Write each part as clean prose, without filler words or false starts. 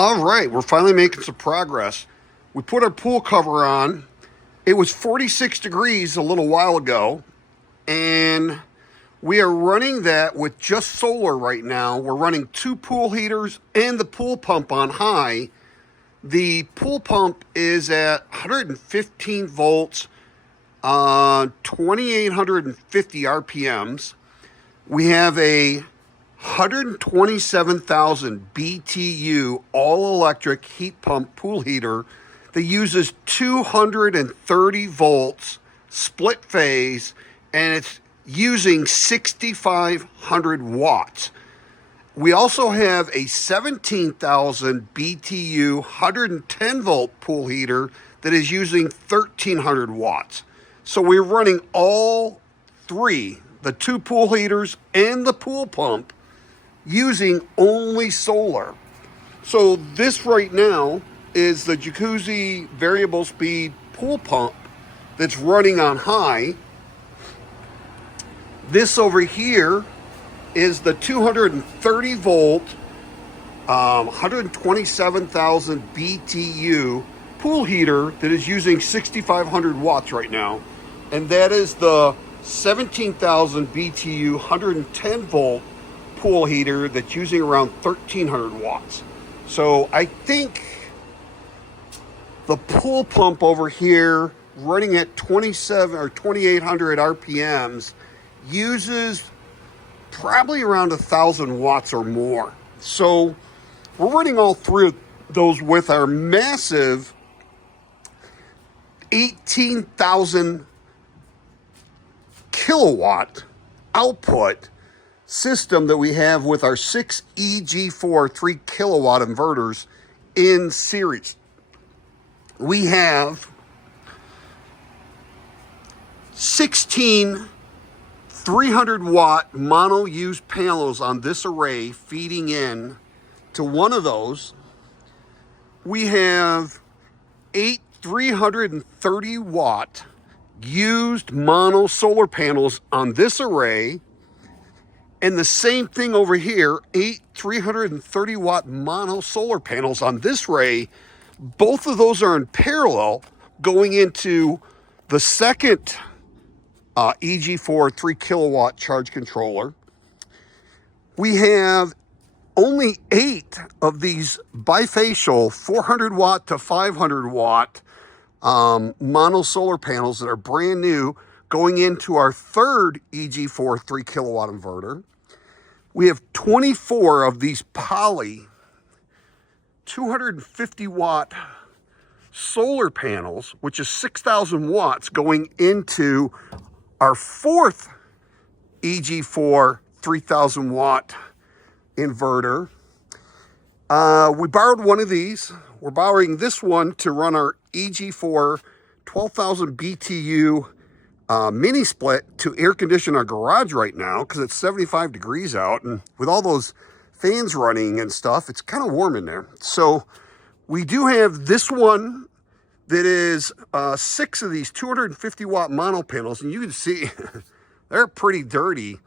All right, we're finally making some progress. We put our pool cover on. It was 46 degrees a little while ago, and we are running that with just solar right now. We're running 2 pool heaters and the pool pump on high. The pool pump is at 115 volts, 2,850 RPMs. We have a 127,000 BTU all-electric heat pump pool heater that uses 230 volts split phase, and it's using 6,500 watts. We also have a 17,000 BTU 110 volt pool heater that is using 1,300 watts. So we're running all 3, the 2 pool heaters and the pool pump, using only solar. So this right now is the Jacuzzi variable speed pool pump that's running on high. This over here is the 230 volt, 127,000 BTU pool heater that is using 6,500 watts right now. And that is the 17,000 BTU, 110 volt pool heater that's using around 1,300 watts. So I think the pool pump over here running at 27 or 2,800 RPMs uses probably around 1,000 watts or more. So we're running all 3 of those with our massive 18,000 kilowatt output system that we have with our 6 EG4 3 kilowatt inverters in series. We have 16 300 watt mono use panels on this array feeding in to one of those. We have 8 330 watt used mono solar panels on this array. And the same thing over here, 8 330 watt mono solar panels on this array. Both of those are in parallel going into the second EG4 3 kilowatt charge controller. We have only 8 of these bifacial 400 watt to 500 watt mono solar panels that are brand new going into our third EG4 3 kilowatt inverter. We have 24 of these poly 250 watt solar panels, which is 6,000 watts, going into our fourth EG4 3,000 watt inverter. We borrowed one of these. We're borrowing this one to run our EG4 12,000 BTU mini split to air condition our garage right now because it's 75 degrees out, and with all those fans running and stuff, it's kind of warm in there. So we do have this one that is 6 of these 250 watt mono panels, and you can see they're pretty dirty,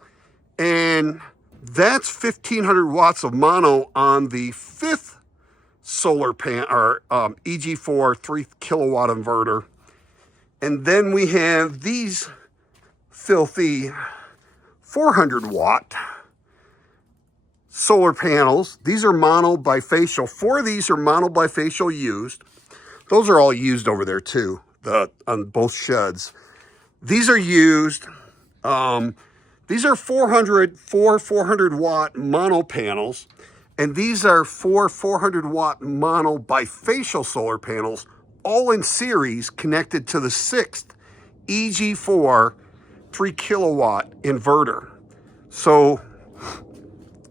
and that's 1,500 watts of mono on the 5th solar pan or EG4 3 kilowatt inverter. And then we have these filthy 400 watt solar panels. These are mono bifacial. 4 of these are mono bifacial used. Those are all used over there too, on both sheds. These are used. These are 400 watt mono panels, and these are 400 watt mono bifacial solar panels, all in series connected to the 6th EG4 3 kilowatt inverter. So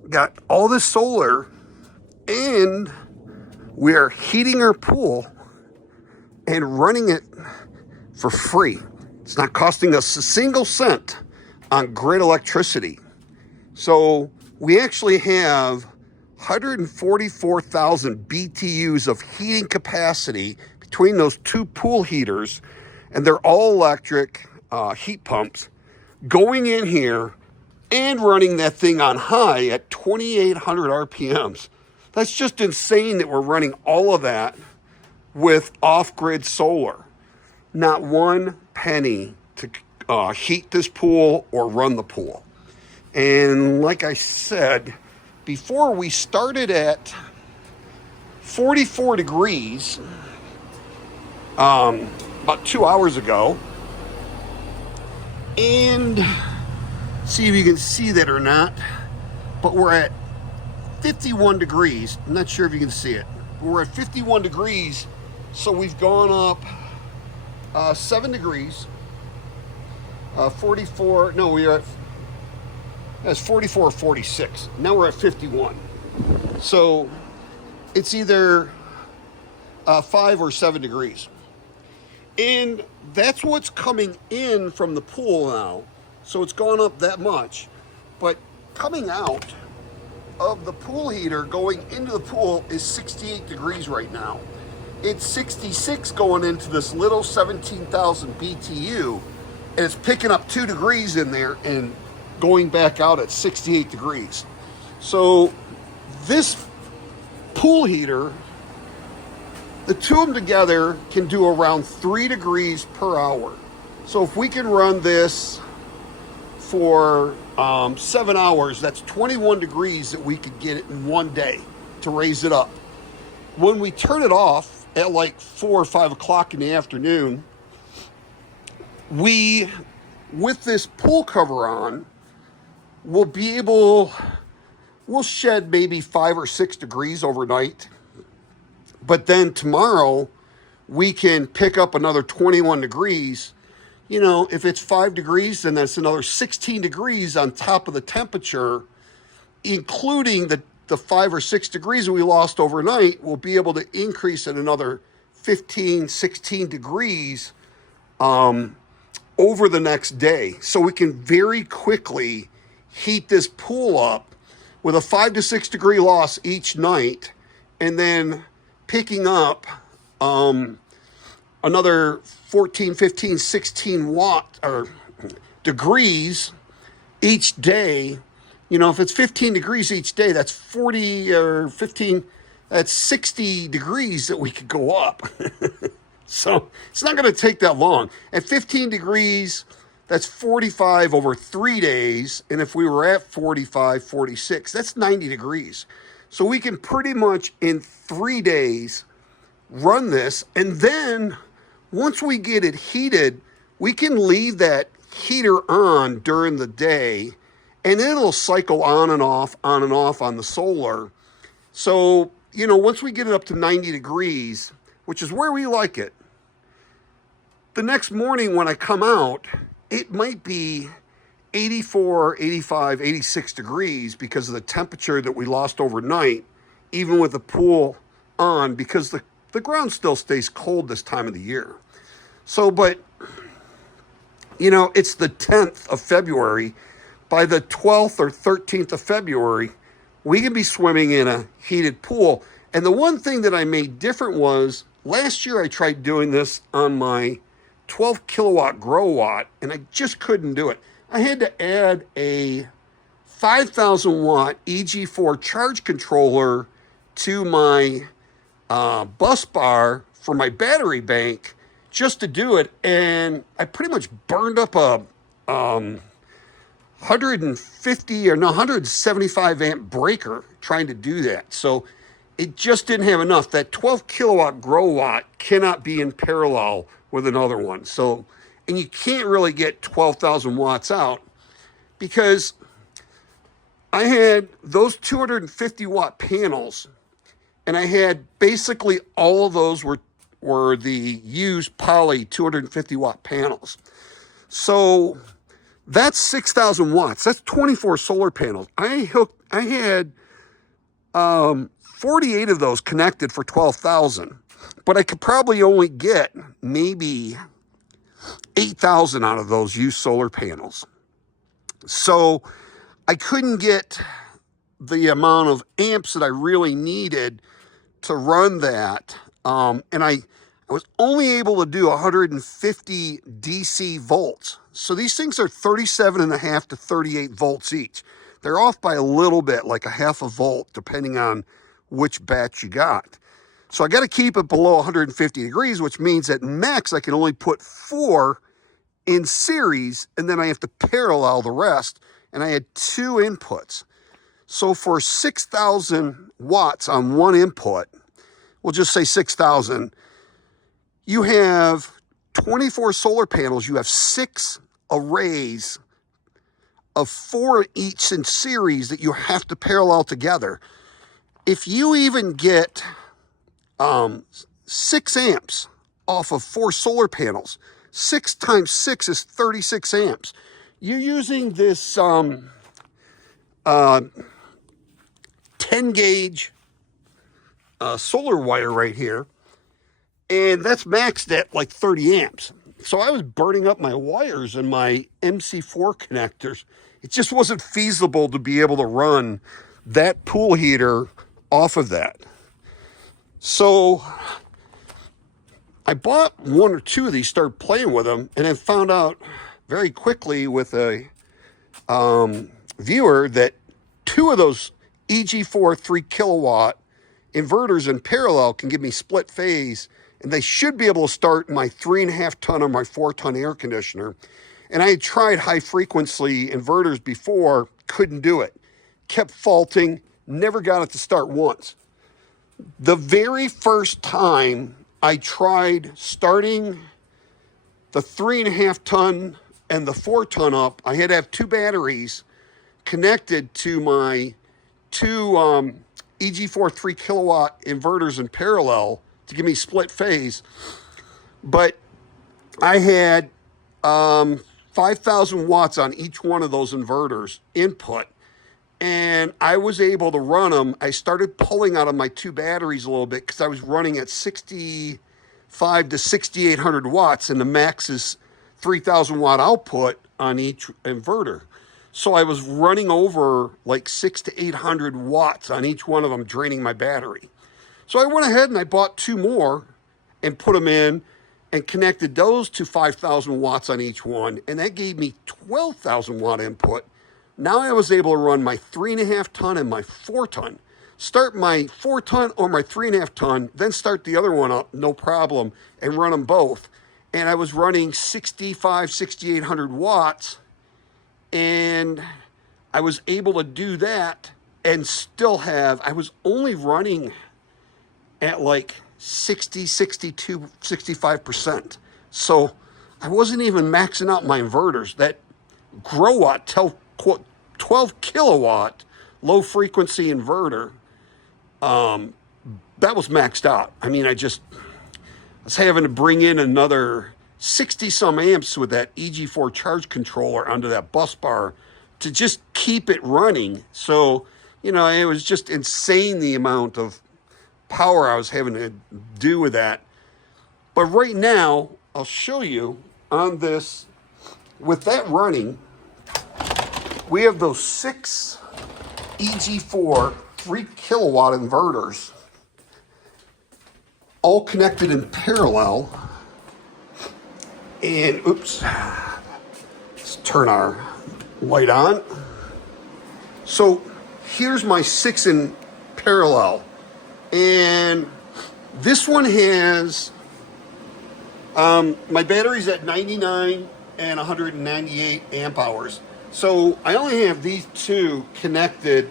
got all this solar, and we're heating our pool and running it for free. It's not costing us a single cent on grid electricity. So we actually have 144,000 BTUs of heating capacity between those 2 pool heaters, and they're all electric heat pumps going in here and running that thing on high at 2,800 RPMs. That's just insane that we're running all of that with off-grid solar. Not one penny to heat this pool or run the pool. And like I said, before we started at 44 degrees about 2 hours ago. And see if you can see that or not, but we're at 51 degrees. I'm not sure if you can see it. We're at 51 degrees, so we've gone up 7 degrees. 44, no, we are at, that's 44 or 46. Now we're at 51. So it's either 5 or 7 degrees. And that's what's coming in from the pool now. So it's gone up that much. But coming out of the pool heater going into the pool is 68 degrees right now. It's 66 going into this little 17,000 BTU. And it's picking up 2 degrees in there and going back out at 68 degrees. So this pool heater, the two of them together can do around 3 degrees per hour. So if we can run this for 7 hours, that's 21 degrees that we could get it in one day to raise it up. When we turn it off at like 4 or 5 o'clock in the afternoon, we, with this pool cover on, we'll shed maybe 5 or 6 degrees overnight. But then tomorrow, we can pick up another 21 degrees. You know, if it's 5 degrees, then that's another 16 degrees on top of the temperature, including the 5 or 6 degrees we lost overnight. We'll be able to increase it another 15, 16 degrees over the next day. So we can very quickly heat this pool up with a 5 to 6 degree loss each night, and then picking up another 14, 15, 16 watt or degrees each day. You know, if it's 15 degrees each day, that's 40 or 15, that's 60 degrees that we could go up. So it's not going to take that long. At 15 degrees, that's 45 over 3 days. And if we were at 45, 46, that's 90 degrees. So we can pretty much in 3 days run this. And then once we get it heated, we can leave that heater on during the day and it'll cycle on and off on the solar. So, you know, once we get it up to 90 degrees, which is where we like it, the next morning when I come out, it might be 84, 85, 86 degrees because of the temperature that we lost overnight, even with the pool on, because the ground still stays cold this time of the year. So, but, you know, it's the 10th of February. By the 12th or 13th of February, we can be swimming in a heated pool. And the one thing that I made different was, last year I tried doing this on my 12 kilowatt grow watt, and I just couldn't do it. I had to add a 5,000 watt EG4 charge controller to my bus bar for my battery bank just to do it. And I pretty much burned up a 175 amp breaker trying to do that. So it just didn't have enough. That 12 kilowatt grow watt cannot be in parallel with another one. So, and you can't really get 12,000 watts out because I had those 250 watt panels, and I had basically all of those were the used poly 250 watt panels. So that's 6,000 watts. That's 24 solar panels. I had 48 of those connected for 12,000, but I could probably only get maybe 8,000 out of those used solar panels. So I couldn't get the amount of amps that I really needed to run that. And I was only able to do 150 DC volts. So these things are 37.5 to 38 volts each. They're off by a little bit, like a half a volt, depending on which batch you got. So I got to keep it below 150 degrees, which means at max I can only put 4 in series, and then I have to parallel the rest, and I had 2 inputs. So for 6,000 watts on one input, we'll just say 6,000, you have 24 solar panels, you have 6 arrays of 4 each in series that you have to parallel together. If you even get 6 amps off of 4 solar panels, 6 times 6 is 36 amps. You're using this 10 gauge solar wire right here, and that's maxed at like 30 amps. So I was burning up my wires and my MC4 connectors. It just wasn't feasible to be able to run that pool heater off of that. So I bought 1 or 2 of these, started playing with them, and then found out very quickly with a viewer that 2 of those EG4 3 kilowatt inverters in parallel can give me split phase, and they should be able to start my 3.5 ton or my 4 ton air conditioner. And I had tried high frequency inverters before, couldn't do it. Kept faulting, never got it to start once. The very first time I tried starting the 3.5 ton and the 4 ton up, I had to have 2 batteries connected to my 2 EG4 3 kilowatt inverters in parallel to give me split phase. But I had 5,000 watts on each one of those inverters input, and I was able to run them. I started pulling out of my 2 batteries a little bit because I was running at 65 to 6,800 watts, and the max is 3,000 watt output on each inverter. So I was running over like 600 to 800 watts on each one of them, draining my battery. So I went ahead and I bought 2 more and put them in and connected those to 5,000 watts on each one. And that gave me 12,000 watt input. Now I was able to run my 3.5 ton and my 4 ton. Start my 4 ton or my 3.5 ton, then start the other one up, no problem, and run them both. And I was running 65, 6,800 watts. And I was able to do that and still have, I was only running at like 60, 62, 65%. So I wasn't even maxing out my inverters. That Growatt 12 kilowatt low frequency inverter, that was maxed out. I mean, I was having to bring in another 60 some amps with that EG4 charge controller onto that bus bar to just keep it running. So, you know, it was just insane the amount of power I was having to do with that. But right now, I'll show you on this, with that running, we have those 6 EG4 3 kilowatt inverters all connected in parallel. And oops, let's turn our light on. So here's my 6 in parallel. And this one has, my battery's at 99 and 198 amp hours. So I only have these 2 connected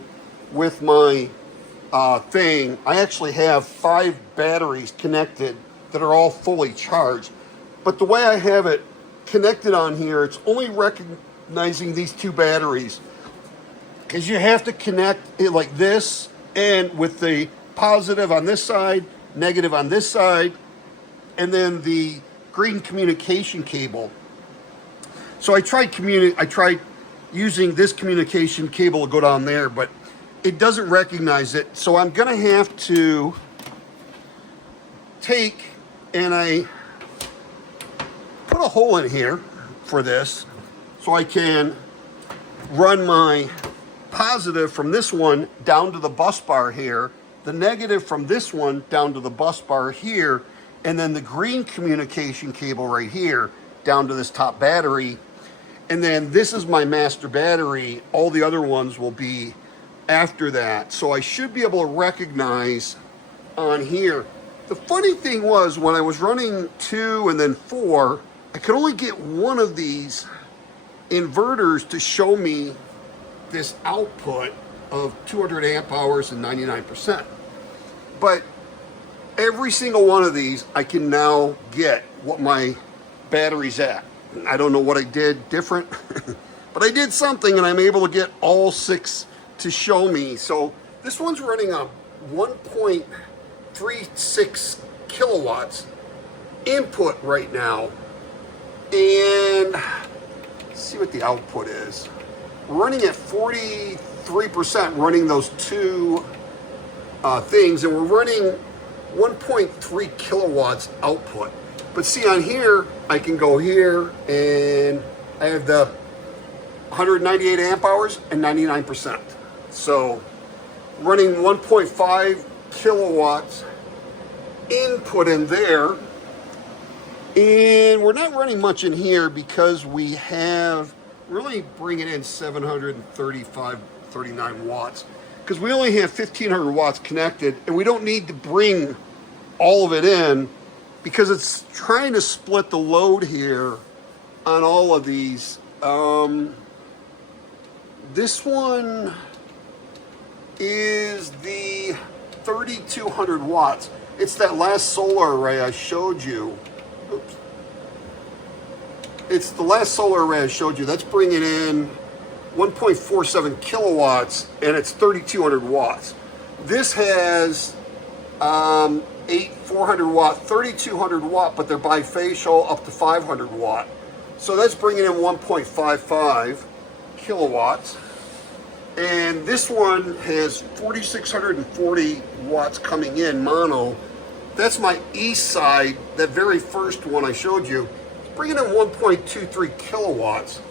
with my thing. I actually have 5 batteries connected that are all fully charged. But the way I have it connected on here, it's only recognizing these 2 batteries, because you have to connect it like this, and with the positive on this side, negative on this side, and then the green communication cable. So I tried using this communication cable to go down there, but it doesn't recognize it. So I'm gonna have to take, and I put a hole in here for this so I can run my positive from this one down to the bus bar here, the negative from this one down to the bus bar here, and then the green communication cable right here down to this top battery. And then this is my master battery. All the other ones will be after that. So I should be able to recognize on here. The funny thing was when I was running 2 and then 4, I could only get one of these inverters to show me this output of 200 amp hours and 99%. But every single one of these, I can now get what my battery's at. I don't know what I did different, but I did something and I'm able to get all 6 to show me. So this one's running on 1.36 kilowatts input right now. And let's see what the output is. We're running at 43% running those 2 things, and we're running 1.3 kilowatts output. But see on here, I can go here and I have the 198 amp hours and 99%. So running 1.5 kilowatts input in there. And we're not running much in here because we have really bringing in 39 watts because we only have 1500 watts connected, and we don't need to bring all of it in because it's trying to split the load here on all of these. This one is the 3200 watts. It's that last solar array I showed you. Oops. It's the last solar array I showed you. That's bringing in 1.47 kilowatts, and it's 3200 watts. This has 400 watt, 3200 watt, but they're bifacial up to 500 watt. So that's bringing in 1.55 kilowatts. And this one has 4640 watts coming in mono. That's my east side, that very first one I showed you. It's bringing in 1.23 kilowatts.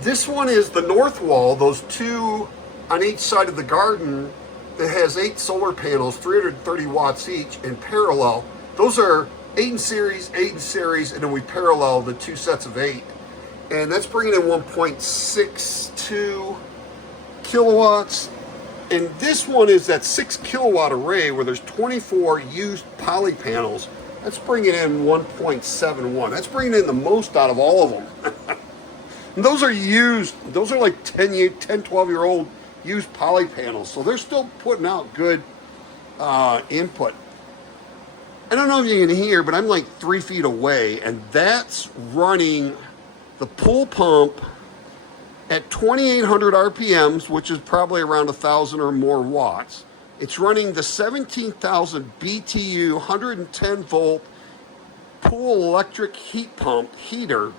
This one is the north wall, those 2 on each side of the garden that has 8 solar panels, 330 watts each in parallel. Those are 8 in series, and then we parallel the 2 sets of 8. And that's bringing in 1.62 kilowatts. And this one is that 6 kilowatt array where there's 24 used poly panels. That's bringing in 1.71. That's bringing in the most out of all of them. And those are used. Those are like 10, 12-year-old used poly panels. So they're still putting out good input. I don't know if you can hear, but I'm like 3 feet away. And that's running the pool pump at 2,800 RPMs, which is probably around 1,000 or more watts. It's running the 17,000 BTU, 110 volt pool electric heat pump heater. And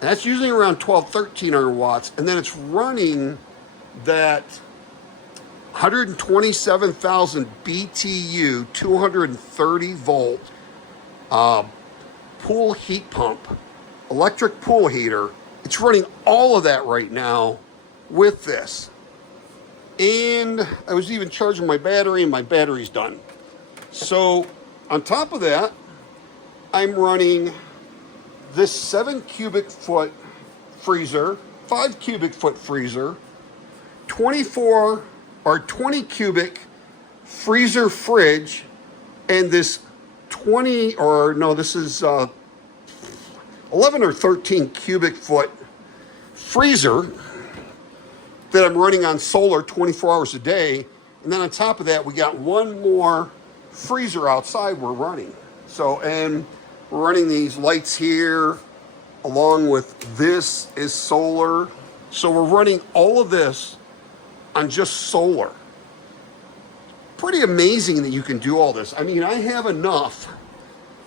that's using around 1,300 watts. And then it's running that 127,000 BTU, 230 volt pool heat pump, electric pool heater. It's running all of that right now with this. And I was even charging my battery, and my battery's done. So on top of that, I'm running this 7 cubic foot freezer, 5 cubic foot freezer, 24 or 20 cubic freezer fridge, and this 20, or no, this is 11 or 13 cubic foot freezer that I'm running on solar 24 hours a day. And then on top of that, we got one more freezer outside we're running. So, and we're running these lights here along with this is solar. So we're running all of this on just solar. Pretty amazing that you can do all this. I mean, I have enough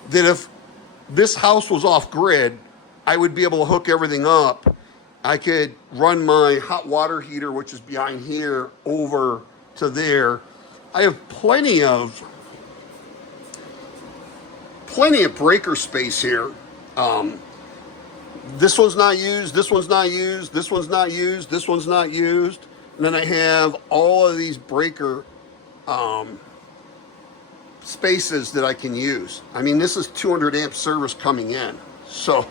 that if this house was off grid, I would be able to hook everything up. I could run my hot water heater, which is behind here, over to there. I have plenty of breaker space here. This one's not used, this one's not used, this one's not used, this one's not used. And then I have all of these breaker spaces that I can use. I mean, this is 200 amp service coming in. So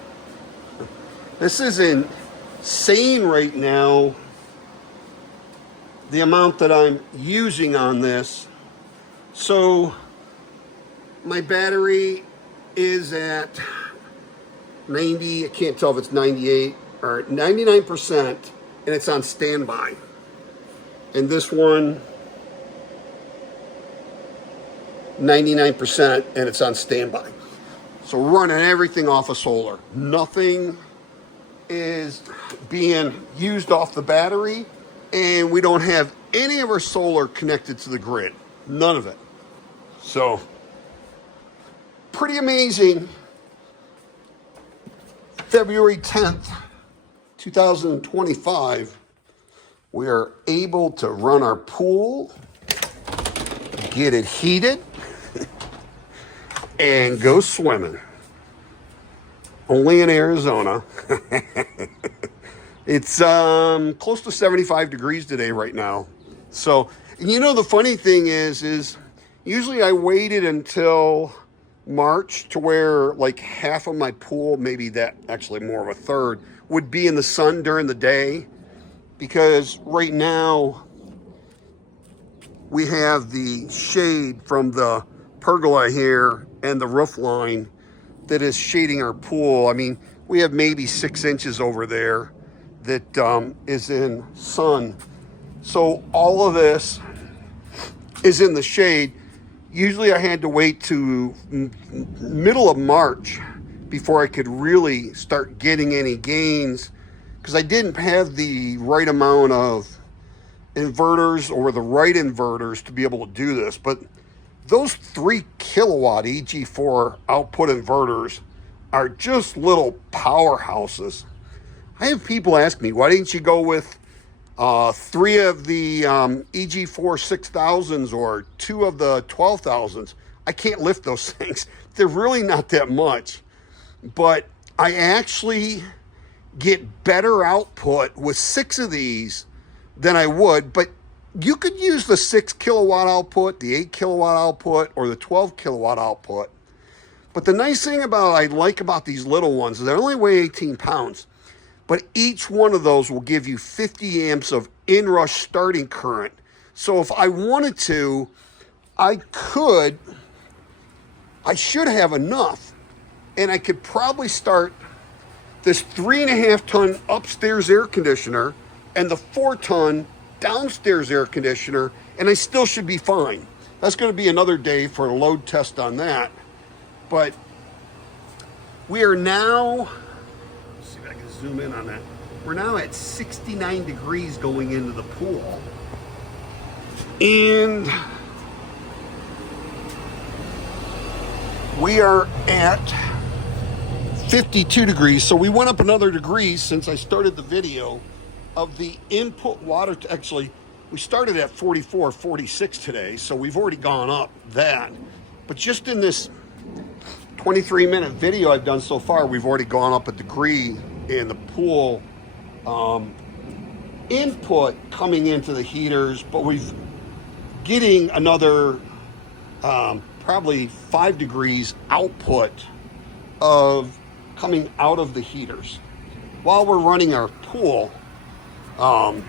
this is insane right now. the amount that I'm using on this. So my battery is at 90, I can't tell if it's 98 or 99%, and it's on standby. And this one, 99%, and it's on standby. So we're running everything off of solar. Nothing is being used off the battery, and we don't have any of our solar connected to the grid. None of it. So, pretty amazing. February 10th, 2025, we are able to run our pool, get it heated, and go swimming. Only in Arizona. It's close to 75 degrees today right now. So, and you know, the funny thing is usually I waited until March to where like half of my pool, maybe that actually more of a third, would be in the sun during the day, because right now we have the shade from the pergola here and the roof line that is shading our pool. I mean, we have maybe 6 inches over there that is in sun. So all of this is in the shade. Usually I had to wait to middle of March before I could really start getting any gains, because I didn't have the right amount of inverters or the right inverters to be able to do this. But those 3 kilowatt EG4 output inverters are just little powerhouses. I have people ask me, why didn't you go with 3 of the EG4 6000s or 2 of the 12,000s? I can't lift those things. They're really not that much. But I actually get better output with 6 of these than I would. But you could use the 6 kilowatt output, the 8 kilowatt output, or the 12 kilowatt output. But the nice thing I like about these little ones is they only weigh 18 pounds. But each one of those will give you 50 amps of inrush starting current. So if I wanted to, I should have enough. And I could probably start this 3.5 ton upstairs air conditioner and the 4 ton downstairs air conditioner, and I still should be fine. That's going to be another day for a load test on that. But we are now, let's see if I can zoom in on that. We're now at 69 degrees going into the pool. And we are at 52 degrees. So we went up another degree since I started the video of the input water. Actually, we started at 44, 46 today. So we've already gone up that. But just in this 23-minute video I've done so far, we've already gone up a degree in the pool input coming into the heaters, but we've getting another probably 5 degrees output of coming out of the heaters while we're running our pool on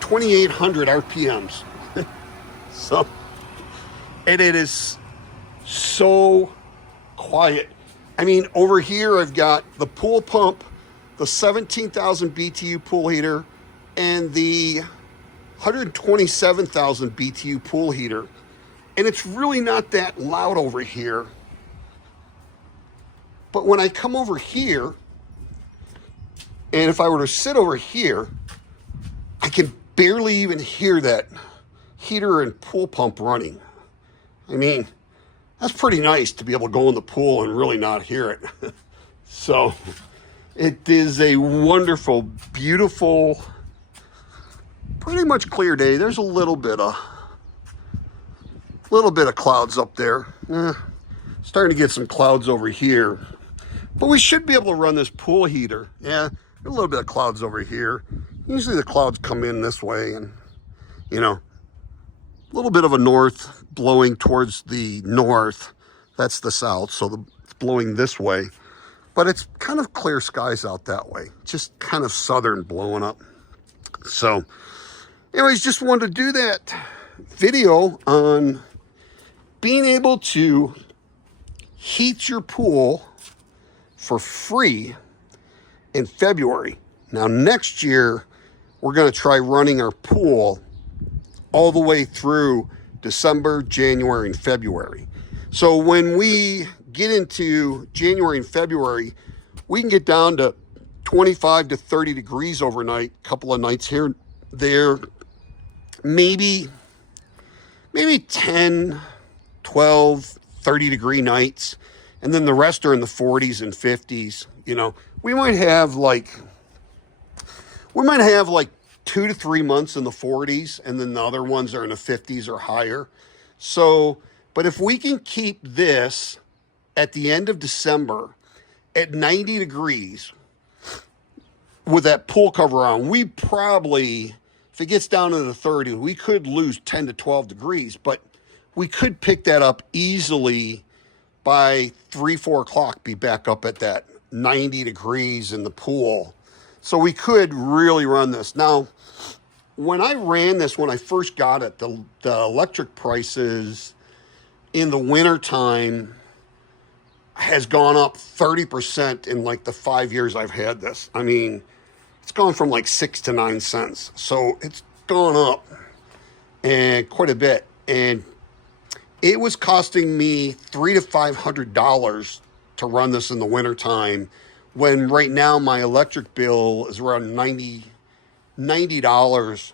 2,800 RPMs. So, and it is so quiet. I mean, over here I've got the pool pump, the 17,000 BTU pool heater, and the 127,000 BTU pool heater. And it's really not that loud over here. But when I come over here, and if I were to sit over here, I can barely even hear that heater and pool pump running. I mean, that's pretty nice to be able to go in the pool and really not hear it. So it is a wonderful, beautiful, pretty much clear day. There's a little bit of clouds up there. Starting to get some clouds over here. But we should be able to run this pool heater. Yeah, a little bit of clouds over here. Usually the clouds come in this way, and, you know, a little bit of a north blowing towards the north. That's the south, so it's blowing this way. But it's kind of clear skies out that way. Just kind of southern blowing up. So anyways, just wanted to do that video on being able to heat your pool for free in February. Now next year, we're going to try running our pool all the way through December, January, and February. So when we get into January and February, we can get down to 25 to 30 degrees overnight, a couple of nights here, there, maybe 10, 12, 30 degree nights. And then the rest are in the 40s and 50s. You know, we might have like 2 to 3 months in the 40s, and then the other ones are in the 50s or higher. So, but if we can keep this at the end of December at 90 degrees with that pool cover on, we probably, if it gets down into the 30s, we could lose 10 to 12 degrees, but we could pick that up easily by 3, 4 o'clock, be back up at that 90 degrees in the pool. So we could really run this. Now, when I ran this, when I first got it, the electric prices in the wintertime has gone up 30% in like the 5 years I've had this. I mean, it's gone from like 6 to 9 cents. So it's gone up and quite a bit. And it was costing me $300 to $500 to run this in the wintertime, when right now my electric bill is around $90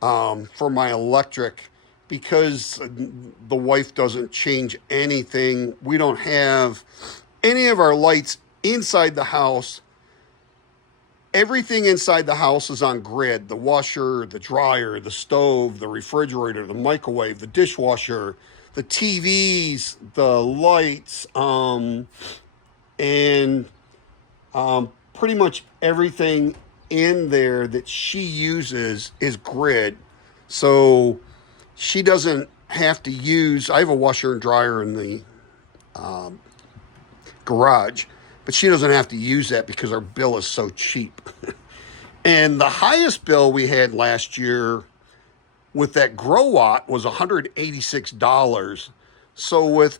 for my electric, because the wife doesn't change anything. We don't have any of our lights inside the house. Everything inside the house is on grid. The washer, the dryer, the stove, the refrigerator, the microwave, the dishwasher, the TVs, the lights, and pretty much everything in there that she uses is grid. So she doesn't have to use, I have a washer and dryer in the garage, but she doesn't have to use that because our bill is so cheap. And the highest bill we had last year with that grow watt was $186. So with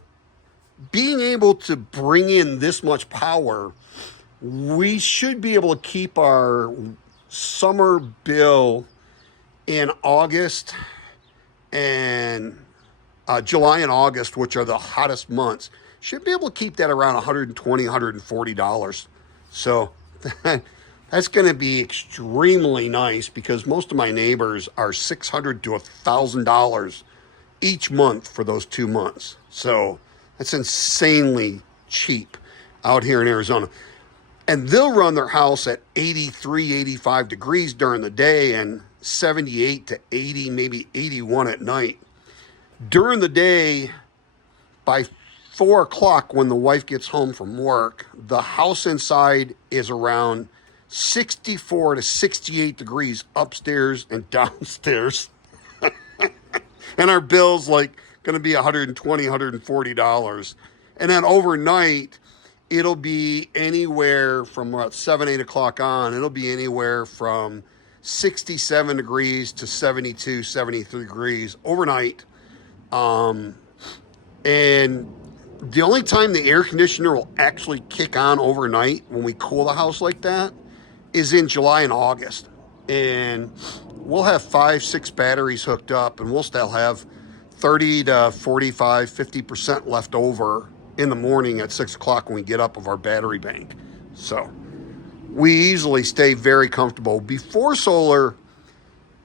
being able to bring in this much power, we should be able to keep our summer bill in August and July and August, which are the hottest months, should be able to keep that around $120, $140. So that's going to be extremely nice, because most of my neighbors are $600 to $1,000 each month for those 2 months. So that's insanely cheap out here in Arizona. And they'll run their house at 83, 85 degrees during the day and 78 to 80, maybe 81 at night. During the day, by 4 o'clock when the wife gets home from work, the house inside is around 64 to 68 degrees upstairs and downstairs. And our bill's like going to be $120, $140. And then overnight, it'll be anywhere from about 7, 8 o'clock on, it'll be anywhere from 67 degrees to 72, 73 degrees overnight. And the only time the air conditioner will actually kick on overnight when we cool the house like that is in July and August. And we'll have 5, 6 batteries hooked up, and we'll still have 30 to 45, 50% left over in the morning at 6 o'clock when we get up of our battery bank. So we easily stay very comfortable. Before solar,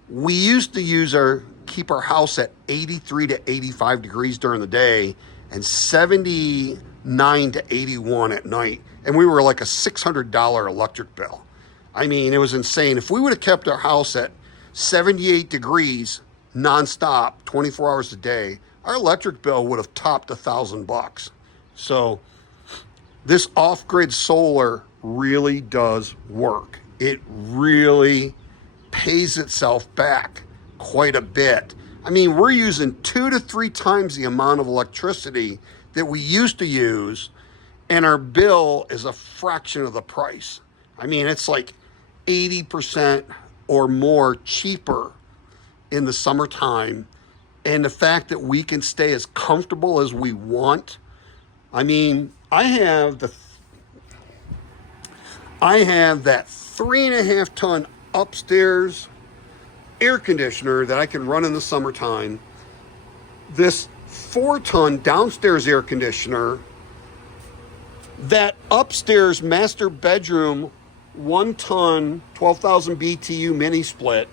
we used to keep our house at 83 to 85 degrees during the day and 79 to 81 at night. And we were like a $600 electric bill. I mean, it was insane. If we would have kept our house at 78 degrees nonstop, 24 hours a day, our electric bill would have topped $1,000. So this off-grid solar really does work. It really pays itself back quite a bit. I mean, we're using 2 to 3 times the amount of electricity that we used to use, and our bill is a fraction of the price. I mean, it's like 80% or more cheaper in the summertime. And the fact that we can stay as comfortable as we want. I mean, I have that 3.5 ton upstairs air conditioner that I can run in the summertime. This 4 ton downstairs air conditioner, that upstairs master bedroom 1 ton 12,000 BTU mini split.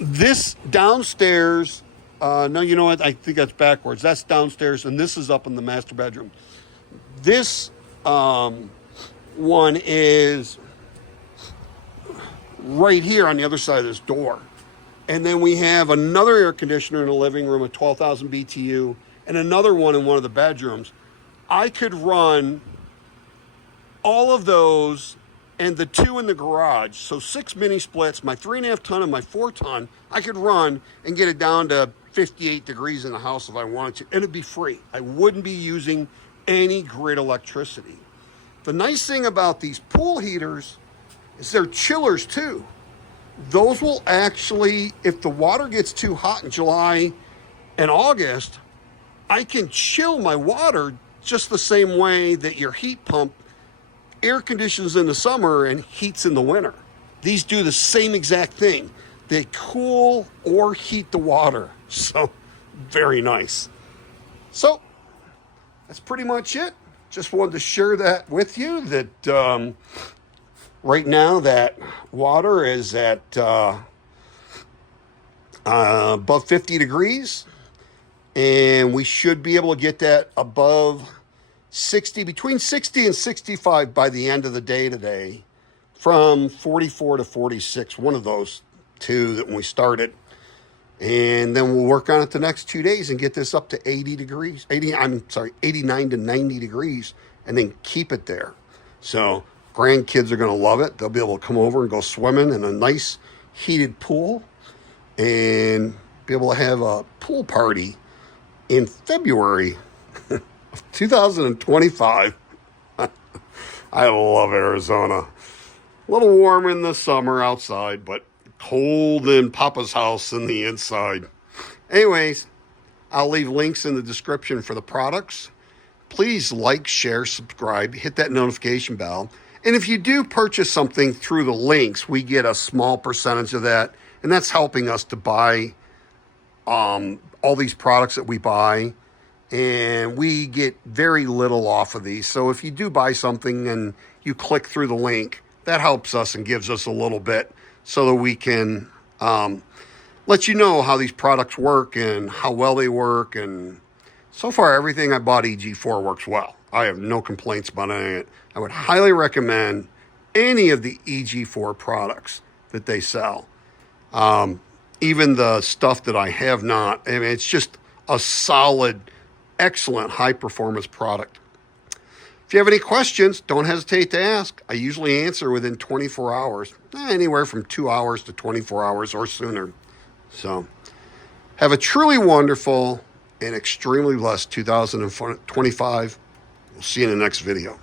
This downstairs, no, you know what? I think that's backwards. That's downstairs, and this is up in the master bedroom. This one is right here on the other side of this door. And then we have another air conditioner in the living room at 12,000 BTU and another one in one of the bedrooms. I could run all of those and the 2 in the garage. So 6 mini splits, my 3.5 ton and my 4 ton, I could run and get it down to 58 degrees in the house if I wanted to. And it'd be free. I wouldn't be using any grid electricity. The nice thing about these pool heaters is they're chillers too. Those will actually, if the water gets too hot in July and August, I can chill my water just the same way that your heat pump air conditions in the summer and heats in the winter. These do the same exact thing. They cool or heat the water. So very nice. So that's pretty much it. Just wanted to share that with you, that right now that water is at above 50 degrees, and we should be able to get that above 60, between 60 and 65 by the end of the day today, from 44 to 46, one of those two that when we started. And then we'll work on it the next 2 days and get this up to 89 to 90 degrees, and then keep it there. So grandkids are going to love it. They'll be able to come over and go swimming in a nice heated pool and be able to have a pool party in February of 2025. I love Arizona. A little warm in the summer outside, but cold in Papa's house in the inside. Anyways, I'll leave links in the description for the products. Please like, share, subscribe, hit that notification bell. And if you do purchase something through the links, we get a small percentage of that. And that's helping us to buy all these products that we buy. And we get very little off of these. So if you do buy something and you click through the link, that helps us and gives us a little bit, so that we can let you know how these products work and how well they work. And so far, everything I bought EG4 works well. I have no complaints about any of it. I would highly recommend any of the EG4 products that they sell. Even the stuff that I have not. I mean, it's just a solid, excellent, high-performance product. If you have any questions, don't hesitate to ask. I usually answer within 24 hours, anywhere from 2 hours to 24 hours or sooner. So have a truly wonderful and extremely blessed 2025. We'll see you in the next video.